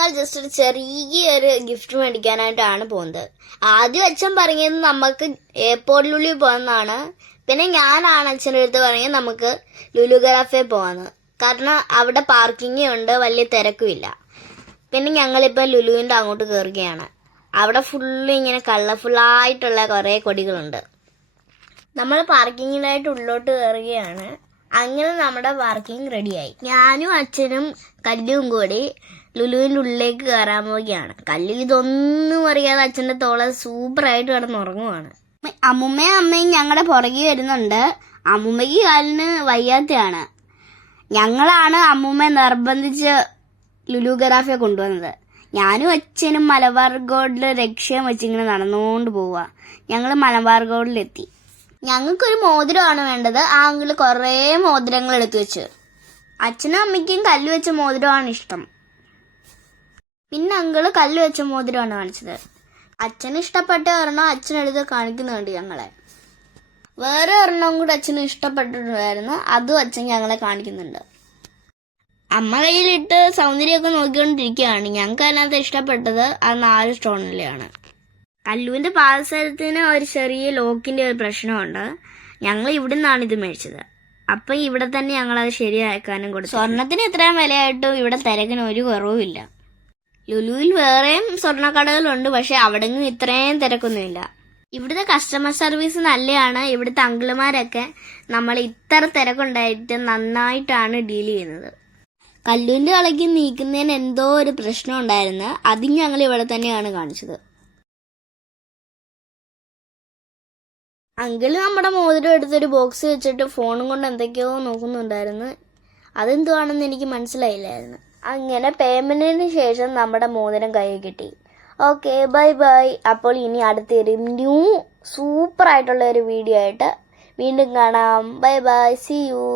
ഞങ്ങൾ ജസ്റ്റ് ഒരു ചെറിയൊരു ഗിഫ്റ്റ് മേടിക്കാനായിട്ടാണ് പോകുന്നത്. ആദ്യം അച്ഛൻ പറഞ്ഞത് നമുക്ക് എയർപോർട്ടിനുള്ളിൽ പോകുന്നതാണ്. പിന്നെ ഞാനാണ് അച്ഛൻ്റെ അടുത്ത് പറഞ്ഞത് നമുക്ക് ലുലു കഫേ പോകാന്ന്. കാരണം അവിടെ പാർക്കിംഗ് ഉണ്ട്, വലിയ തിരക്കുമില്ല. പിന്നെ ഞങ്ങളിപ്പോൾ ലുലുവിൻ്റെ അങ്ങോട്ട് കയറുകയാണ്. അവിടെ ഫുള്ള് ഇങ്ങനെ കളർഫുള്ളായിട്ടുള്ള കുറേ കൊടികളുണ്ട്. നമ്മൾ പാർക്കിങ്ങിനായിട്ട് ഉള്ളിലോട്ട് കയറുകയാണ്. അങ്ങനെ നമ്മുടെ പാർക്കിംഗ് റെഡിയായി. ഞാനും അച്ഛനും കല്ലും കൂടി ലുലുവിൻ്റെ ഉള്ളിലേക്ക് കയറാൻ പോവുകയാണ്. കല്ലു ഇതൊന്നും അറിയാതെ അച്ഛൻ്റെ തോള സൂപ്പറായിട്ട് കിടന്നുറങ്ങുവാണ്. അമ്മുമ്മയും അമ്മയും ഞങ്ങളുടെ പുറകെ വരുന്നുണ്ട്. അമ്മുമ്മയ്ക്ക് കാലിന് വയ്യാത്തയാണ്. ഞങ്ങളാണ് അമ്മുമ്മയെ നിർബന്ധിച്ച് ലുലു കഫേ കൊണ്ടുവന്നത്. ഞാനും അച്ഛനും മലബാർ ഗോൾഡിൽ രക്ഷയും വെച്ചിങ്ങനെ നടന്നുകൊണ്ട് പോവുക. ഞങ്ങൾ മലബാർ ഗോൾഡിലെത്തി. ഞങ്ങൾക്കൊരു മോതിരമാണ് വേണ്ടത്. ആ അങ്കിള് കുറേ മോതിരങ്ങൾ എടുത്തു വെച്ച്. അച്ഛനും അമ്മയ്ക്കും കല്ല് വെച്ച മോതിരമാണ് ഇഷ്ടം. പിന്നെ അങ്കിള് കല്ല് വെച്ച മോതിരമാണ് കാണിച്ചത്. അച്ഛന് ഇഷ്ടപ്പെട്ട ഒരെണ്ണം അച്ഛനെടുത്ത് കാണിക്കുന്നുണ്ട് ഞങ്ങളെ. വേറെ ഒരെണ്ണം കൂടെ അച്ഛന് ഇഷ്ടപ്പെട്ടിട്ടുണ്ടായിരുന്നു, അതും അച്ഛൻ ഞങ്ങളെ കാണിക്കുന്നുണ്ട്. അമ്മ കയ്യിലിട്ട് സൗന്ദര്യമൊക്കെ നോക്കിക്കൊണ്ടിരിക്കുകയാണ്. ഞങ്ങൾക്ക് അതിനകത്ത് ഇഷ്ടപ്പെട്ടത് ആ 4 സ്റ്റോണിലെയാണ്. കല്ലുവിൻ്റെ പാദസരത്തിന് ഒരു ചെറിയ ലോക്കിൻ്റെ ഒരു പ്രശ്നമുണ്ട്. ഞങ്ങൾ ഇവിടെ നിന്നാണ് ഇത് മേടിച്ചത്. അപ്പം ഇവിടെ തന്നെ ഞങ്ങളത് ശരിയാക്കാനും കൊടുത്തു. സ്വർണത്തിന് ഇത്രയും വിലയായിട്ടും ഇവിടെ തിരക്കിന് ഒരു കുറവുമില്ല. ലുലുവിൽ വേറെയും സ്വർണ്ണക്കടകളുണ്ട്, പക്ഷെ അവിടെങ്ങും ഇത്രയും തിരക്കൊന്നുമില്ല. ഇവിടുത്തെ കസ്റ്റമർ സർവീസ് നല്ലതാണ്. ഇവിടുത്തെ അങ്കിളുമാരൊക്കെ നമ്മൾ ഇത്ര തിരക്കുണ്ടായിട്ട് നന്നായിട്ടാണ് ഡീൽ ചെയ്യുന്നത്. കല്ലുവിൻ്റെ കളയ്ക്ക് നീക്കുന്നതിന് എന്തോ ഒരു പ്രശ്നം ഉണ്ടായിരുന്നു. അതും ഞങ്ങൾ ഇവിടെ തന്നെയാണ് കാണിച്ചത്. അങ്കിള് നമ്മുടെ മോതിരം എടുത്തൊരു ബോക്സ് വെച്ചിട്ട് ഫോണും കൊണ്ട് എന്തൊക്കെയോ നോക്കുന്നുണ്ടായിരുന്നു. അതെന്തുവാണെന്ന് എനിക്ക് മനസ്സിലായില്ലായിരുന്നു. അങ്ങനെ പേയ്മെന്റിന് ശേഷം നമ്മുടെ മോതിരം കയ്യിൽ കിട്ടി. Okay, bye bye. അപ്പോൾ ഇനി അടുത്തൊരു ന്യൂ സൂപ്പർ ആയിട്ടുള്ള ഒരു വീഡിയോ ആയിട്ട് വീണ്ടും കാണാം. Bye bye, see U.